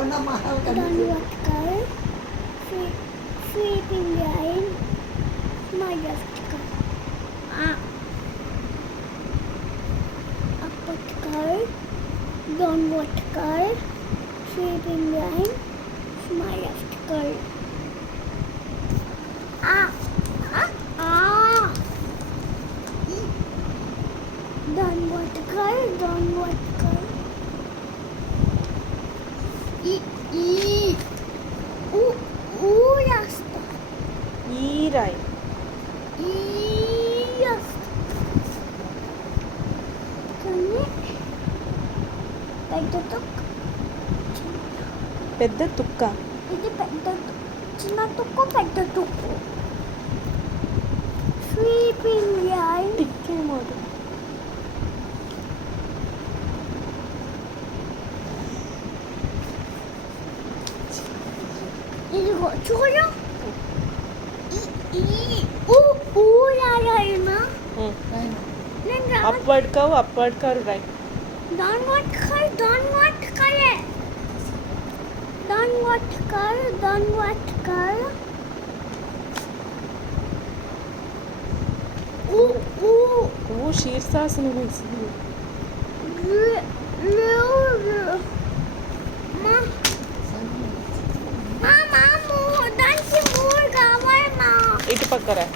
downward curve, sweeping line, my left curve, upward curve, downward curve, sweeping line, my left curve. Downward curve, downward curve. Raasta. ఈ రాయి. Raasta. కానీ పెద్ద తుక్క, పెద్ద తుక్క. ఇది పెద్ద చిన్న తుక్కు, పెద్ద తుక్కు. Sweeping line. టిక్కేమో ఇదిగో చూడు. Upward curve right. Downward curve, downward curve. Downward curve, downward curve. ఓ శీర్షాసనం వేసింది. దానికి మూడు కావాలి మా. ఇటు పక్కరా.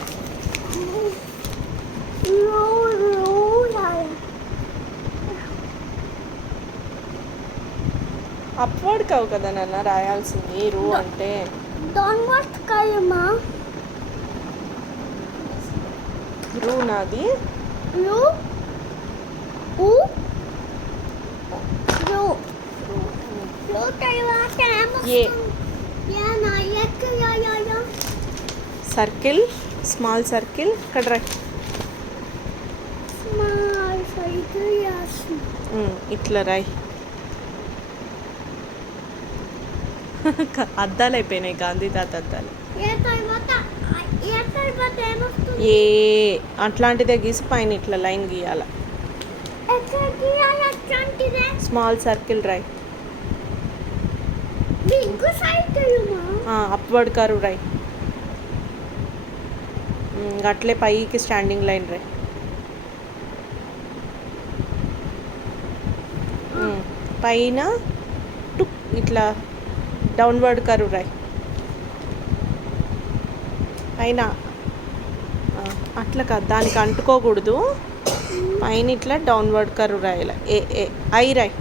అప్వర్డ్ కర్వ్ కదా నాన్న రాయాల్సింది రూ అంటే. డౌన్వర్డ్ కర్వ్ మా. రూ నాది. రూ ఊ రూ రూ తర్వాత ఏ. యా నా యక్ యా యా యా. సర్కిల్, స్మాల్ సర్కిల్ ఇక్కడ రా. స్మాల్ సర్కిల్ యా. ఇట్లా రాయి. అద్దాలు అయిపోయినాయి, గాంధీ తాత అద్దాలు. ఏ తర్వాత ఏమొస్తుంది? ఏ అట్లాంటిదే గీసి పైన ఇట్లా లైన్ గీయాల. ఎక్కడ గీయాలి అట్లాంటిదే? స్మాల్ సర్కిల్ రాయి. బిగ్ సర్కిల్ మా. అప్వర్డ్ కర్వ్ రాయి. అట్లే పైకి స్టాండింగ్ లైన్ రాయి. పైన టుక్ ఇట్లా డౌన్వర్డ్ కర్వ్ రాయి. పైన అట్లా కాదు, దానికి అంటుకోకూడదు. పైన ఇట్లా డౌన్వర్డ్ కర్వ్ రాయాలి. ఏ ఐ రాయి.